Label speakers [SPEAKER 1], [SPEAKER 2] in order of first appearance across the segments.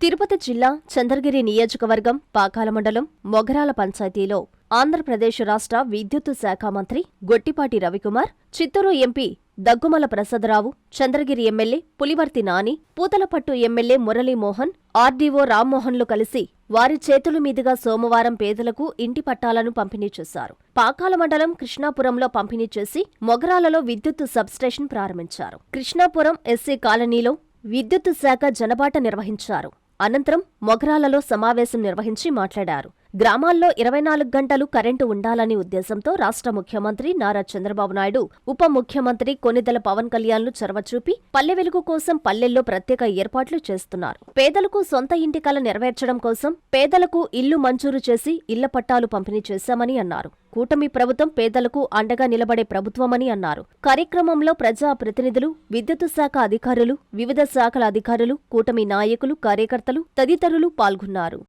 [SPEAKER 1] తిరుపతి జిల్లా చంద్రగిరి నియోజకవర్గం పాకాల మండలం మొగరాల పంచాయతీలో ఆంధ్రప్రదేశ్ రాష్ట్ర విద్యుత్ శాఖ మంత్రి Gottipati Ravikumar Chittoor MP Daggumalla Prasadarao Chandragiri MLA Pulivarthi Nani Puthalapattu MLA Muralimohan RDO రామ్మోహన్లు కలిసి వారి చేతుల మీదుగా సోమవారం పేదలకు ఇంటి పట్టాలను పంపిణీ చేశారు. పాకాల మండలం కృష్ణాపురంలో పంపిణీ చేసి మొగరాలలో విద్యుత్ సబ్స్టేషన్ ప్రారంభించారు. కృష్ణాపురం ఎస్సీ కాలనీలో విద్యుత్ శాఖ జనబాట నిర్వహించారు. అనంతరం మొగరాలలో సమావేశం నిర్వహించి మాట్లాడారు. గ్రామాల్లో ఇరవై నాలుగు గంటలు కరెంటు ఉండాలని ఉద్దేశంతో రాష్ట్ర ముఖ్యమంత్రి నారా చంద్రబాబు నాయుడు ఉప ముఖ్యమంత్రి కొనిదెల పవన్ కళ్యాణ్లు చొరవ చూపి పల్లె వెలుగు కోసం పల్లెల్లో ప్రత్యేక ఏర్పాట్లు చేస్తున్నారు. పేదలకు సొంత ఇంటి కల నెరవేర్చడం కోసం పేదలకు ఇల్లు మంజూరు చేసి ఇళ్ళ పట్టాలు పంపిణీ చేశామని అన్నారు. కూటమి ప్రభుత్వం పేదలకు అండగా నిలబడే ప్రభుత్వమని అన్నారు. కార్యక్రమంలో ప్రజా ప్రతినిధులు విద్యుత్ శాఖ అధికారులు వివిధ శాఖల అధికారులు కూటమి నాయకులు కార్యకర్తలు తదితరులు పాల్గొన్నారు.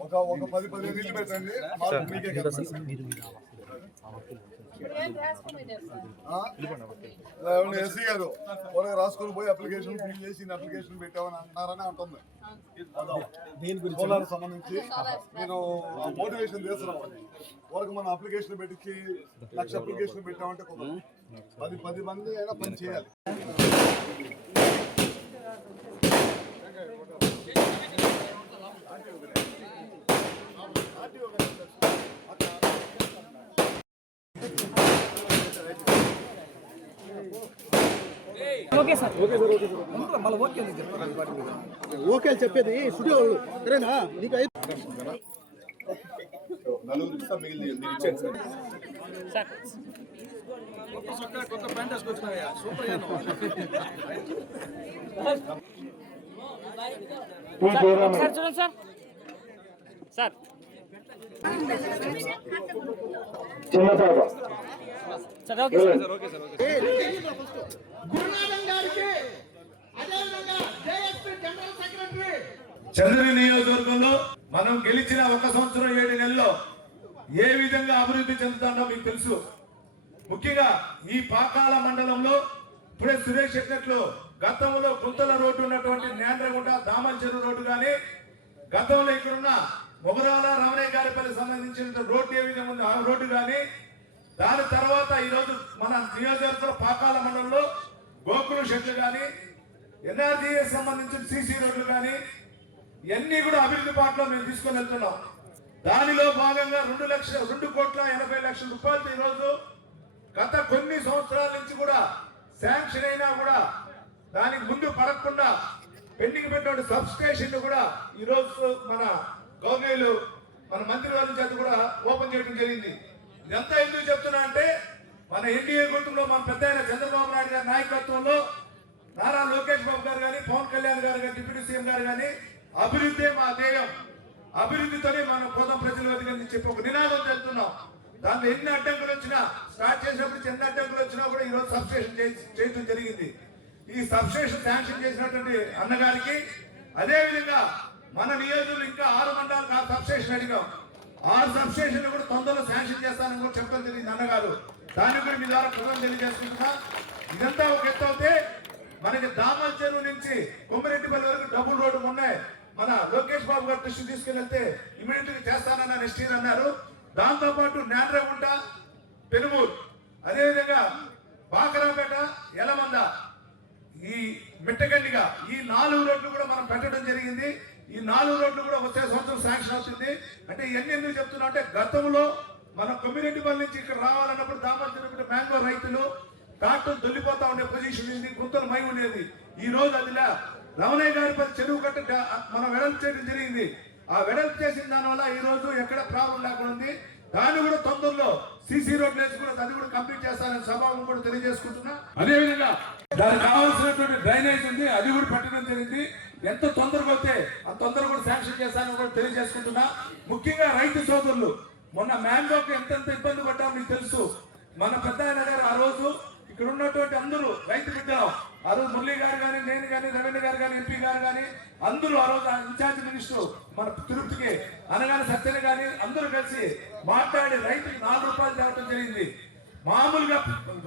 [SPEAKER 2] ఒక ఒక పది పదిహేను నీళ్ళు పెట్టండి మీకే ఎస్సీ గారు వాళ్ళకి రాసుకొని పోయి అప్లికేషన్ ఫిల్ చేసి అప్లికేషన్ పెట్టామని అంటున్నారని అంటుంది దీని గురించి సోలార్ సంబంధించి నేను మోటివేషన్ చేస్తున్నాం వరకు మనం అప్లికేషన్ పెట్టించి లక్ష అప్లికేషన్ పెట్టామంటే కొంత పది పది మంది అయినా పని చేయాలి.
[SPEAKER 3] Okay sir.
[SPEAKER 4] ఓకే అని చెప్పేది స్టూడియో సరేనా? నీకు ఐదు
[SPEAKER 2] నలుగురు ఇస్తా సార్
[SPEAKER 3] సార్ చూడండి sir sir sir okay sir
[SPEAKER 4] Gurunathan గారికి అదేవిధంగా జేఎస్పీ జనరల్ సెక్రటరీ
[SPEAKER 5] నియోజకవర్గంలో మనం గెలిచిన ఒక సంవత్సరం ఏడు నెలల్లో ఏ విధంగా అభివృద్ధి చెందుతాడో మీకు తెలుసు. ముఖ్యంగా ఈ పాకాల మండలంలో ఇప్పుడే సురేష్ చెప్పినట్లు గతంలో గుంతల రోడ్డు ఉన్నటువంటి నేంద్రగుంట దామల్ చెరువు రోడ్డు కానీ గతంలో ఇక్కడున్న మొగరాల రమణయ్య గారిపల్లి సంబంధించిన రోడ్డు ఏ విధంగా ఉంది ఆ రోడ్డు కానీ దాని తర్వాత ఈరోజు మన నియోజకవర్గ పాకాల మండలంలో గోకులు షెడ్లు కానీ ఎన్ఆర్జీఎస్ సంబంధించిన సీసీ రోడ్లు కానీ ఇవన్నీ కూడా అభివృద్ధి పాటలో మేము తీసుకొని వెళ్తున్నాం. దానిలో భాగంగా రెండు లక్షల రెండు కోట్ల ఎనభై లక్షల రూపాయలతో ఈరోజు గత కొన్ని సంవత్సరాల నుంచి కూడా శాంక్షన్ అయినా కూడా దానికి ముందు పడకుండా పెండింగ్ పెట్టిన సబ్ స్టేషన్ కూడా ఈరోజు మన గవర్నర్లు మన మంత్రి వారి చేత కూడా ఓపెన్ చేయడం జరిగింది. ఇదంతా ఎందుకు చెప్తున్నా అంటే మన ఎన్డీఏ గుర్తులో మన పెద్ద చంద్రబాబు నాయుడు గారి నాయకత్వంలో నారా లోకేష్ బాబు గారు కానీ పవన్ కళ్యాణ్ గారు కానీ డిప్యూటీ సీఎం గారు కానీ అభివృద్ధి మా ధ్యేయం. అభివృద్ధితోనే మనం పోదాం ప్రజలు వద్దకు చెప్పి ఒక నినాదం చేస్తున్నాం. దాంట్లో ఎన్ని అడ్డంకులు వచ్చినా స్టార్ట్ చేసినప్పుడు చిన్న అడ్డంకులు వచ్చినా కూడా ఈ రోజు సబ్స్టేషన్ చేయడం జరిగింది. ఈ సబ్స్టేషన్ శాంక్షన్ చేసినటువంటి అన్నగారికి అదే విధంగా మన నియోజకులు ఇంకా ఆరు మండలాలకు ఆ సబ్స్టేషన్ అడిగాం. ఆరు సబ్స్టేషన్ కూడా తొందరలో శాంక్షన్ చేస్తానని కూడా చెప్పడం జరిగింది అన్నగారు. దాన్ని కూడా మీ ద్వారా కృతం తెలియజేసుకుంటున్నా. ఇదంతా ఒక ఎత్తు అయితే మనకి దామల చెరువు నుంచి కొమ్మిరెడ్డిపల్లి వరకు డబుల్ రోడ్డు ఉన్నాయి మన లోకేష్ బాబు గారు దృష్టి తీసుకెళ్తే ఇమీడియట్గా చేస్తానన్న నెక్స్ట్ ఇయర్ అన్నారు. దాంతోపాటు నాండ్రగుంట పెనుమూరు అదేవిధంగా బాకరాపేట ఎలమంద ఈ మిట్టగండిగా ఈ నాలుగు రోడ్లు కూడా మనం పెట్టడం జరిగింది. ఈ నాలుగు రోడ్లు కూడా వచ్చే సంవత్సరం శాంక్షన్ అవుతుంది. అంటే ఇవన్నీ ఎందుకు చెప్తున్నా అంటే గతంలో మన కమ్యూనిటీ పల్లి నుంచి ఇక్కడ రావాలన్నప్పుడు దామర్ తిరుగుతుంటే మ్యాంగో రైతులు ట్రాక్టర్ దొల్లిపోతా ఉండే పొజిషన్ ఉంది గుంతలు మై ఉండేది. ఈ రోజు అదిలా రమణయ్య గారి పది చెరువు కట్ట మనం వెడల్పు చేయడం జరిగింది. ఆ వెడల్పు చేసిన దానివల్ల ఈ రోజు ఎక్కడ ప్రాబ్లం లేకుండా ఉంది. దాన్ని కూడా తొందరలో సీసీ రోడ్లు వేసి కూడా అది కూడా కంప్లీట్ చేస్తానని సభావం కూడా తెలియజేసుకుంటున్నా. అదేవిధంగా దానికి కావాల్సినటువంటి డ్రైనేజ్ ఉంది అది కూడా పెట్టడం జరిగింది. ఎంత తొందరగా వస్తే ఆ తొందరగా కూడా శాంక్షన్ చేస్తానని కూడా తెలియజేసుకుంటున్నా. ముఖ్యంగా రైతు సోదరులు మొన్న మ్యాంగోకి ఎంతెంత ఇబ్బంది పడ్డామో మీకు తెలుసు. మన పెద్ద గారు ఆ రోజు ఇక్కడ ఉన్నటువంటి అందరూ రైతు బిడ్డలు ఆ రోజు మురళి గారు కానీ నేను కానీ రవీంద్ర గారు కానీ ఎంపీ గారు కానీ అందరూ ఆ రోజు ఇన్ఛార్జ్ మినిస్టర్ మన తిరుపతికి అనగానే సత్యన కానీ అందరూ కలిసి మాట్లాడి రైతుకి నాలుగు రూపాయలు తేవటం జరిగింది. మామూలుగా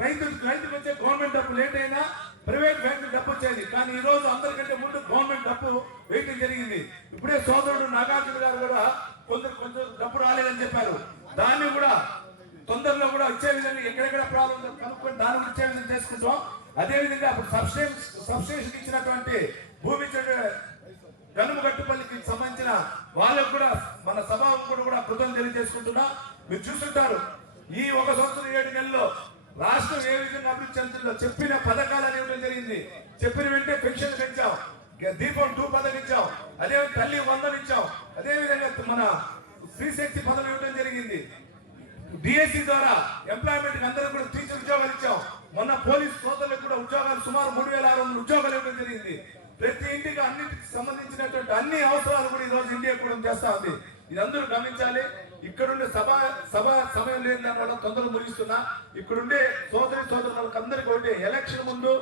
[SPEAKER 5] రైతు రైతుకు వచ్చే గవర్నమెంట్ డబ్బు లేట్ అయినా ప్రైవేట్ బ్యాంకు డబ్బు వచ్చేది. కానీ ఈ రోజు అందరికంటే ముందు గవర్నమెంట్ డబ్బు వేయటం జరిగింది. ఇప్పుడే సోదరుడు నాగార్జున గారు కూడా కొందరు కొంచెం డబ్బు రాలేదని చెప్పారు. దాన్ని కూడా తొందరలో కూడా వచ్చే విధంగా ఎక్కడెక్కడ ప్రాబ్లం కనుక్కొని దాని వచ్చే విధంగా చేసుకుంటాం అదేవిధంగా అప్పుడు సబ్స్టేషన్ సబ్స్టేషన్ ఇచ్చినటువంటి భూమి కనుమ గట్టుపల్లికి సంబంధించిన వాళ్ళకు కూడా మన స్వభావం కూడా కూడా కృతజ్ఞతలు తెలియజేసుకుంటున్నా. మీరు చూస్తుంటారు ఈ ఒక సంవత్సరం ఏడు నెలల్లో రాష్ట్రం ఏ విధంగా అభివృద్ధి చెందుతుందో చెప్పిన పథకాలు అనేవి జరిగింది. చెప్పిన వెంటనే పెన్షన్ పెంచాం దీపం టూ పథకం ఇచ్చాం అదే తల్లి వందలు ఇచ్చాం. అదే విధంగా మన స్త్రీ శక్తి పదవి ఇవ్వడం జరిగింది. డిఎస్సి ద్వారా ఎంప్లాయ్మెంట్ అందరూ కూడా టీచర్ ఉద్యోగాలు ఇచ్చాం. మొన్న పోలీస్ సోదరులకు కూడా ఉద్యోగాలు సుమారు మూడు వేల ఆరు వందల ఉద్యోగాలు ఇవ్వడం జరిగింది. ప్రతి ఇంటికి అన్నిటికి సంబంధించినటువంటి అన్ని అవసరాలు కూడా ఈ రోజు ఇండియా కూడా చేస్తా ఉంది. ఇది అందరూ గమనించాలి. ఇక్కడుండే సభ సభ సమయం లేని కూడా తొందరగా ముగిస్తున్నా. ఇక్కడుండే సోదరి సోదరులకు అందరికీ ఒకటి ఎలక్షన్ ముందు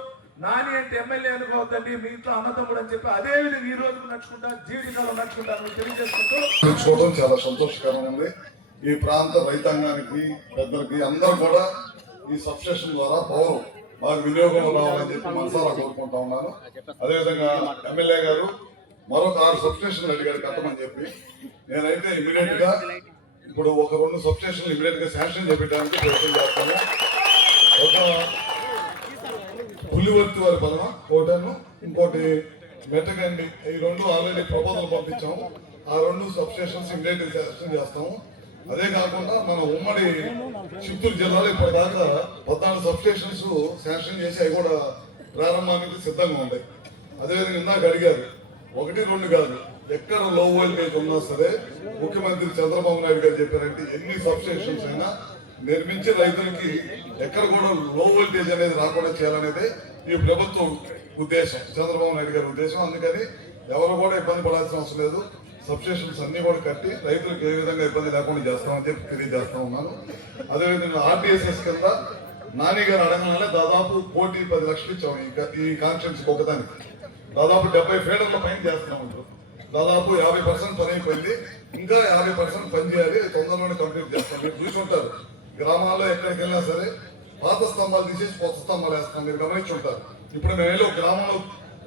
[SPEAKER 5] నాని అంటే ఎమ్మెల్యే అనుకోవద్దండి మీ ఇంట్లో అన్నదమ్ముడు అని చెప్పి అదే విధంగా ఈ రోజు నడుచుకుంటా జీవితకాలం నడుచుకుంటాను తెలియజేసుకుంటూ
[SPEAKER 2] చాలా సంతోషకరంగా ఉంది ఈ ప్రాంత రైతాంగానికి పెద్దలకి అందరూ కూడా ఈ సబ్స్టేషన్ ద్వారా పవర్ మాకు వినియోగం రావాలని చెప్పి మనసారా కోరుకుంటా ఉన్నాను. అదేవిధంగా ఎమ్మెల్యే గారు మరొక ఆరు సబ్స్టేషన్లు అడిగారు కట్టమని చెప్పి. నేనైతే ఇమీడియట్గా ఇప్పుడు ఒక రెండు సబ్స్టేషన్లు ఇమీడియట్గా శాంక్షన్ చేపించడానికి ప్రయత్నం చేస్తాను. ఒక పులివర్తి వారి బలమ? కోటను. ఇంకోటి మెట్టకండి ఈ రెండు ఆల్రెడీ ప్రపోజల్ పంపించాము. ఆ రెండు సబ్స్టేషన్స్ ఇమీడియట్ శాంక్షన్ చేస్తాము. అదే కాకుండా మన ఉమ్మడి చిత్తూరు జిల్లాలో ఇప్పటిదాకా పద్నాలుగు సబ్స్టేషన్స్ శాంక్షన్ చేసి అవి కూడా ప్రారంభానికి సిద్ధంగా ఉన్నాయి. అదేవిధంగా ఇందాక అడిగారు ఒకటి రెండు కాదు ఎక్కడ లో వోల్టేజ్ ఉన్నా సరే ముఖ్యమంత్రి చంద్రబాబు నాయుడు గారు చెప్పారంటే ఎన్ని సబ్స్టేషన్స్ అయినా నిర్మించి రైతులకి ఎక్కడ కూడా లో వోల్టేజ్ అనేది రాకుండా చేయాలనేది ఈ ప్రభుత్వం ఉద్దేశం చంద్రబాబు నాయుడు గారి ఉద్దేశం. అందుకని ఎవరు కూడా ఇబ్బంది పడాల్సిన అవసరం లేదు. సబ్స్టేషన్స్ అన్ని కూడా కట్టి రైతులకు ఏ విధంగా ఇబ్బంది లేకుండా చేస్తామని చెప్పి తెలియజేస్తా ఉన్నాను. అదేవిధంగా ఆర్టీఎస్ఎస్ కింద నాని గారు అడగగానే దాదాపు కోటి పది లక్షలు ఇచ్చాము ఈ ఈ కాన్ఫరెన్స్ ఒకదానికి దాదాపు డెబ్బై ఫీడర్ల పైన చేస్తున్నాం దాదాపు యాభై పర్సెంట్ పని అయిపోయింది. ఇంకా యాభై పర్సెంట్ పని చేయాలి తొందరలోనే కంప్లీట్ చేస్తాం. మీరు చూసుంటారు గ్రామాల్లో ఎక్కడికి వెళ్ళినా సరే పాత స్తంభాలు తీసేసి కొత్త స్తంభాలు వేస్తాం. మీరు గమనించి ఉంటారు. ఇప్పుడు మేము వెళ్ళి ఒక గ్రామంలో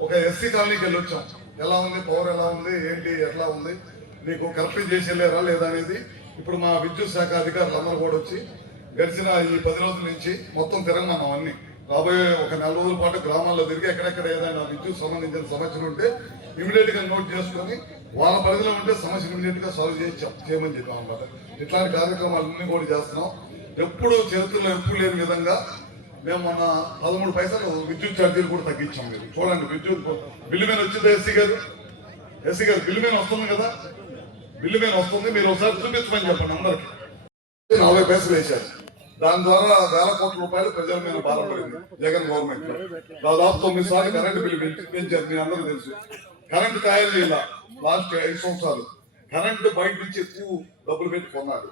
[SPEAKER 2] ఒక ఎస్సీ కాలనీకి వెళ్ళి వచ్చాం ఎలా ఉంది పవర్ ఎలా ఉంది ఏంటి ఎట్లా ఉంది మీకు కరెక్ట్ చేసి లేదా అనేది ఇప్పుడు మా విద్యుత్ శాఖ అధికారులు అందరూ కూడా వచ్చి గడిచిన ఈ పది రోజుల నుంచి మొత్తం తిరగమన్నాం అన్ని రాబోయే ఒక నెల రోజుల పాటు గ్రామాల్లో తిరిగి ఎక్కడెక్కడ ఏదైనా విద్యుత్ సంబంధించిన సమస్యలు ఉంటే ఇమీడియట్గా నోట్ చేసుకొని వాళ్ళ పరిధిలో ఉంటే సమస్యలు ఇమీడియట్గా సాల్వ్ చేసి చేయమని చెప్పాం అనమాట ఇట్లాంటి కార్యక్రమాలన్నీ కూడా చేస్తున్నాం. ఎప్పుడు చరిత్రలో ఎప్పుడు లేని విధంగా మేము మొన్న పదమూడు పైసలు విద్యుత్ ఛార్జీలు కూడా తగ్గించాం మీరు. చూడండి విద్యుత్ బిల్లు మీద వచ్చింది ఎస్సీ గారు? ఎస్సీ గారు బిల్లు మీద వస్తుంది కదా? బిల్లు మీద వస్తుంది మీరు ఒకసారి చూపించమని చెప్పండి అందరికి. నలభై పైసలు వేశారు. దాని ద్వారా వేల కోట్ల రూపాయలు ప్రజల మీద బాధపడింది జగన్ గవర్నమెంట్ దాదాపు తొమ్మిది సార్లు కరెంట్ బిల్లు పెంచారు మీ అందరూ తెలుసు. కరెంట్ తయారు చేయాల లాస్ట్ ఐదు సంవత్సరాలు. కరెంటు బయట నుంచి ఎక్కువ డబ్బులు పెట్టి కొన్నాడు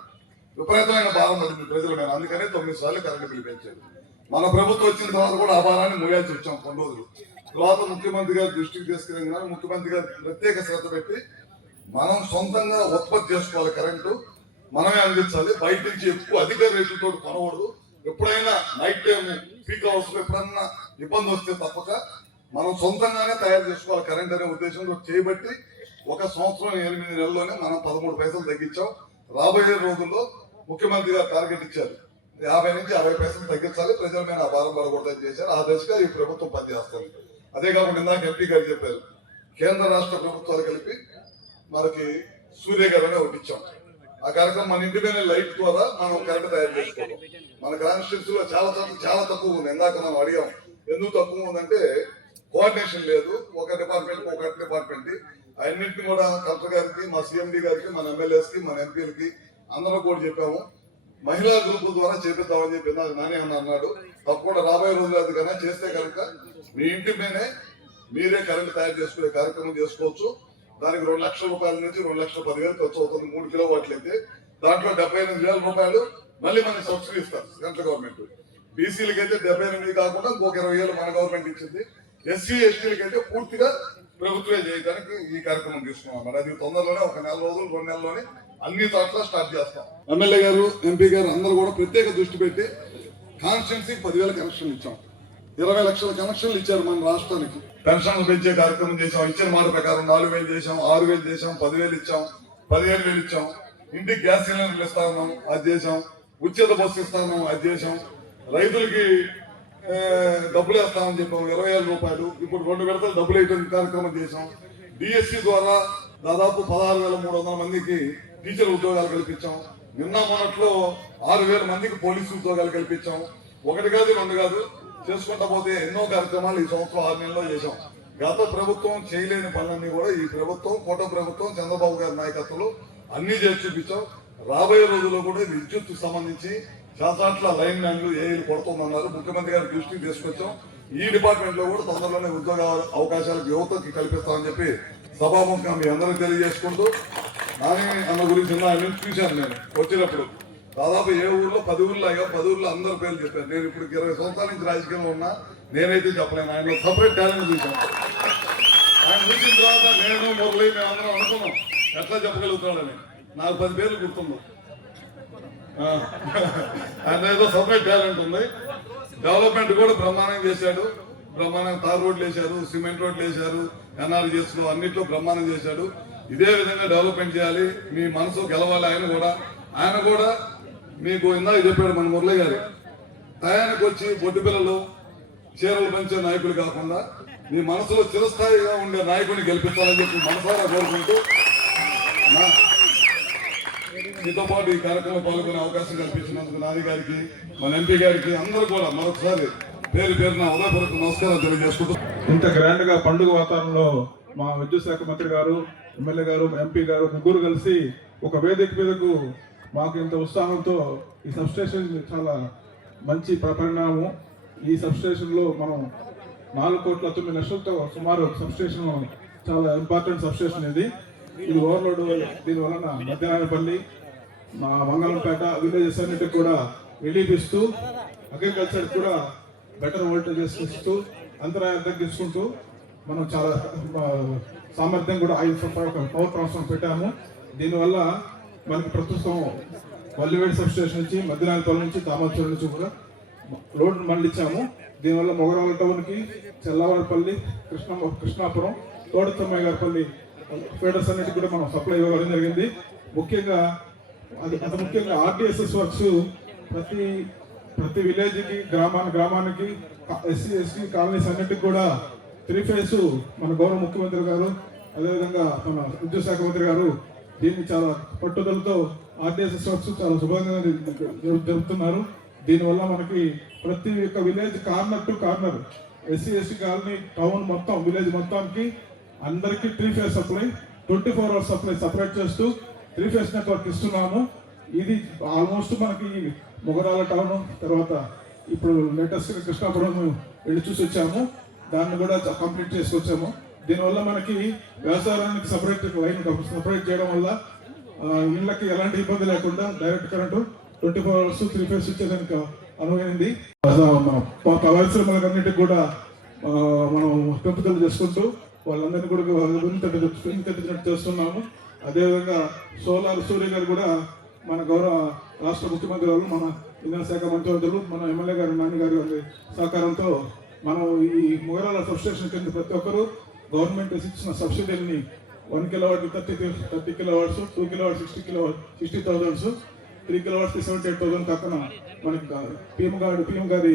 [SPEAKER 2] విపరీతమైన భారం పడింది ప్రజల మీద. అందుకనే తొమ్మిది సార్లు కరెంటు బిల్లు పెంచారు. మన ప్రభుత్వం వచ్చిన తర్వాత కూడా ఆ భారాన్ని మోయాల్సి వచ్చాం కొన్ని రోజులు. తర్వాత ముఖ్యమంత్రి గారు దృష్టికి తీసుకెళ్ళిన ముఖ్యమంత్రి గారు ప్రత్యేక శ్రద్ధ పెట్టి మనం సొంతంగా ఉత్పత్తి చేసుకోవాలి కరెంటు మనమే అందించాలి. బయట నుంచి ఎక్కువ అధిక రేట్లతో కొనకూడదు. ఎప్పుడైనా నైట్ టైం పీక్ అవర్స్ ఎప్పుడన్నా ఇబ్బంది వస్తే తప్పక మనం సొంతంగానే తయారు చేసుకోవాలి కరెంట్ అనే ఉద్దేశంతో చేయబట్టి ఒక సంవత్సరం ఎనిమిది నెలల్లోనే మనం పదమూడు పైసలు తగ్గించాం. రాబోయే రోజుల్లో ముఖ్యమంత్రి గారు టార్గెట్ ఇచ్చారు. యాభై నుంచి అరవై పైసలు తగ్గించాలి ప్రజల మీద ఆ భారం పడకూడదని చేశారు. ఆ దశగా ఈ ప్రభుత్వం పనిచేస్తుంది. అదే కాకుండా ఇందాక ఎంపీ గారు చెప్పారు కేంద్ర రాష్ట్ర ప్రభుత్వాలు కలిపి మనకి సూర్య గారు ఒప్పించాం. ఆ కార్యక్రమం మన ఇంటి మీద లైట్ ద్వారా మనం కరెంట్ తయారు చేసుకోవాలి. మన కాన్స్టిట్యూన్సీ లో చాలా తక్కువ చాలా తక్కువ ఉంది. ఇందాక మనం అడిగాం ఎందుకు తక్కువ ఉందంటే కోఆర్డినేషన్ లేదు. ఒక డిపార్ట్మెంట్ ఒక డిపార్ట్మెంట్ అన్నింటిని కూడా కలెక్టర్ గారికి మా సిఎండి గారికి మన ఎమ్మెల్యేస్కి మన ఎంపీలకి అందరూ కూడా చెప్పాము. మహిళా గ్రూప్ ద్వారా చేపిద్దామని చెప్పి నాకు నానే అన్నాడు. తప్పకుండా రాబోయే రోజులు అది కన్నా చేస్తే కనుక మీ ఇంటి మీదే మీరే కరెంట్ తయారు చేసుకునే కార్యక్రమం చేసుకోవచ్చు. దానికి రెండు లక్షల రూపాయల నుంచి రెండు లక్షల పదివేలు ఖర్చు అవుతుంది. మూడు కిలో వాట్లు అయితే దాంట్లో డెబ్బై ఎనిమిది వేల రూపాయలు మళ్ళీ మనకి సబ్సిడీ ఇస్తారు సెంట్రల్ గవర్నమెంట్. బీసీలకి అయితే డెబ్బై ఎనిమిది కాకుండా ఇంకొక ఇరవై వేలు మన గవర్నమెంట్ ఇచ్చింది. ఎస్సీ ఎస్టీలకి అయితే పూర్తిగా ప్రభుత్వమే చేయడానికి ఈ కార్యక్రమం తీసుకున్నాం మరి అది తొందరలోనే ఒక నెల రోజులు రెండు నెలల్లోనే అన్ని చోట్ల స్టార్ట్ చేస్తాం. ఎమ్మెల్యే గారు ఎంపీ గారు అందరూ కూడా ప్రత్యేక దృష్టి పెట్టి కాన్స్టిట్యున్సీకి పదివేల కనెక్షన్లు ఇచ్చాం. ఇరవై లక్షల కనెక్షన్లు ఇచ్చారు మన రాష్ట్రానికి. పెన్షన్లు పెంచే కార్యక్రమం చేశాం ఇచ్చిన మాట ప్రకారం నాలుగు వేలు చేశాం ఆరు వేలు చేశాం పదివేలు ఇచ్చాం పదిహేను వేలు ఇచ్చాం. ఇంటికి గ్యాస్ సిలిండర్లు ఇస్తా ఉన్నాం అది చేశాం. ఉచిత బస్సు ఇస్తా ఉన్నాం అది చేశాం. రైతులకి డబ్బులు వేస్తామని చెప్పాం ఇరవై వేల రూపాయలు. ఇప్పుడు రెండు విడతలు డబ్బులు వేయడం కార్యక్రమం చేశాం. డిఎస్సి ద్వారా దాదాపు పదహారు వేల మూడు వందల మందికి టీచర్ ఉద్యోగాలు కల్పించాం. నిన్న మొన్నట్లో ఆరు వేల మందికి పోలీసు ఉద్యోగాలు కల్పించాం. ఒకటి కాదు రెండు కాదు చేసుకుంటా పోతే ఎన్నో కార్యక్రమాలు ఈ సంవత్సరం ఆరు నెలలో చేశాం. గత ప్రభుత్వం చేయలేని పనులన్నీ కూడా ఈ ప్రభుత్వం కోట ప్రభుత్వం చంద్రబాబు గారి నాయకత్వంలో అన్ని చేసి చూపించాం. రాబోయే రోజుల్లో కూడా విద్యుత్ సంబంధించి శాసాట్ల లైన్ మ్యాన్లు ఏఈలు కొడుతుందన్నారు. ముఖ్యమంత్రి గారి దృష్టికి తీసుకొచ్చాం. ఈ డిపార్ట్మెంట్లో కూడా తొందరలోనే ఉద్యోగ అవకాశాలకు యువతకి కల్పిస్తామని చెప్పి సభాముఖంగా మీ అందరికి తెలియజేసుకుంటూ నాని అన్న గురించి నా చూశాను నేను వచ్చినప్పుడు. దాదాపు ఏ ఊర్లో పది ఊర్లో అయ్యా పది ఊర్లో అందరి పేర్లు చెప్పాను. నేను ఇప్పుడు ఇరవై సంవత్సరాల నుంచి రాజకీయంలో ఉన్నా నేనైతే చెప్పలేను. ఆయన సపరేట్ టాలెంట్ చూశాను. ఆయన చూసిన తర్వాత నేను మురళి మేమందరం అనుకున్నాం. ఎట్లా చెప్పగలుగుతాడని. నాకు పది పేర్లు గుర్తున్నాం ఆ, ఆయన ఏదో సపరేట్ టాలెంట్ ఉంది. డెవలప్మెంట్ కూడా బ్రహ్మాండం చేశాడు. బ్రహ్మాండం తార్ రోడ్లు వేశారు సిమెంట్ రోడ్లు వేశారు ఎన్ఆర్జీఎస్ అన్నింటిలో అన్నిట్లో బ్రహ్మాండం చేశాడు. ఇదే విధంగా డెవలప్మెంట్ చేయాలి. మీ మనసు గెలవాలి. ఆయన కూడా. ఆయన కూడా మీకు ఇందాక చెప్పాడు మన మురళి గారు. టయానికి వచ్చి బొడ్డు పిల్లలు చీరలు పంచే నాయకులు కాకుండా మీ మనసులో చిరస్థాయిగా ఉండే నాయకుడిని గెలిపించాలని చెప్పి మనసారా కోరుకుంటూ మీతో పాటు ఈ కార్యక్రమంలో పాల్గొనే అవకాశం కల్పించినందుకు నాది గారికి మన ఎంపీ గారికి అందరూ కూడా మరొకసారి పేరు పేరున ఉదయపూర్వక నమస్కారం తెలియజేసుకుంటూ
[SPEAKER 6] ఇంత గ్రాండ్గా పండుగ వాతావరణంలో మా విద్యుత్ శాఖ మంత్రి గారు ఎమ్మెల్యే గారు ఎంపీ గారు ముగ్గురు కలిసి ఒక వేదిక మీదకు మాకు ఇంత ఉత్సాహంతో ఈ సబ్స్టేషన్ చాలా మంచి పరిణామం. ఈ సబ్స్టేషన్లో మనం నాలుగు కోట్ల తొమ్మిది లక్షలతో సుమారు సబ్స్టేషన్ చాలా ఇంపార్టెంట్ సబ్స్టేషన్ ఇది. ఇది ఓవర్లోడ్ దీని వలన మధ్యాహ్నపల్లి మా మంగళంపేట విలేజెస్ అన్నింటికి కూడా రిలీఫ్ ఇస్తూ అగ్రికల్చర్ కూడా బెటర్ వోల్టేజెస్ ఇస్తూ అంతరాయం తగ్గించుకుంటూ మనం చాలా సామర్థ్యం కూడా ఐదు పవర్ ట్రాన్స్ఫార్మర్ పెట్టాము. దీనివల్ల మనకి ప్రస్తుతం వల్లివేడి సబ్ స్టేషన్ నుంచి మధ్యనాయపల్లి నుంచి దామోచూరు నుంచి కూడా రోడ్ మళ్ళించాము దీనివల్ల మొగరాల టౌన్కి చెల్లవారిపల్లి కృష్ణ కృష్ణాపురం తోడతమ్మయ్య గారిపల్లి ఫీడర్స్ అన్నిటికి కూడా మనం సప్లై ఇవ్వడం జరిగింది. ముఖ్యంగా అది అంత ముఖ్యంగా ఆర్టీఎస్ఎస్ వర్క్స్ ప్రతి ప్రతి విలేజ్కి గ్రామాన్ని గ్రామానికి ఎస్సీ ఎస్టీ కాలనీస్ అన్నిటికి కూడా త్రీ ఫేస్ మన గౌరవ ముఖ్యమంత్రి గారు అదేవిధంగా మన విద్యుత్ శాఖ మంత్రి గారు దీన్ని చాలా పట్టుదలతో ఆర్టీఎస్ఎస్ వర్క్స్ చాలా శుభంగా జరుపుతున్నారు. దీనివల్ల మనకి ప్రతి ఒక్క village corner to corner SC ST colony town మొత్తం విలేజ్ మొత్తానికి అందరికీ three phase supply twenty four hours supply separate చేస్తూ త్రీ ఫేస్ నెట్వర్క్ ఇస్తున్నాము. ఇది ఆల్మోస్ట్ మనకి మొగరాల టౌన్ తర్వాత ఇప్పుడు లేటెస్ట్గా కృష్ణాపురం వెళ్ళి చూసి వచ్చాము దాన్ని కూడా కంప్లీట్ చేసుకొచ్చాము. దీనివల్ల మనకి వ్యవసాయానికి సపరేట్ లైన్ సపరేట్ చేయడం వల్ల ఇళ్ళకి ఎలాంటి ఇబ్బంది లేకుండా direct current twenty four hours three phase ఇచ్చేదానికి అనువైంది మన కూడా మనం పెంపుదలు చేసుకుంటూ వాళ్ళందరినీ కూడా వెనుకట్టినట్టు చేస్తున్నాము. అదేవిధంగా సోలార్ సూర్య గారు కూడా మన గౌరవ రాష్ట్ర ముఖ్యమంత్రి గారు మన ఇంధన శాఖ మంత్రివర్యులు మన ఎమ్మెల్యే గారు నాన్నగారి గారి సహకారంతో మనం ఈ ముగరాల సబ్స్టేషన్ కింద ప్రతి ఒక్కరూ గవర్నమెంట్ ఇచ్చిన సబ్సిడీని one kilo watt thirty thirty kilo watts two kilo watt sixty kilo sixty thousands three kilo watts seventy eight thousand తక్కన మనకి పిఎం గారి పిఎం గారి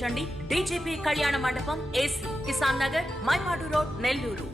[SPEAKER 7] సంప్రదించండి డీజీపీ కళ్యాణ మండపం ఏసీ కిసాన్ నగర్ మైమాడు రోడ్ నెల్లూరు.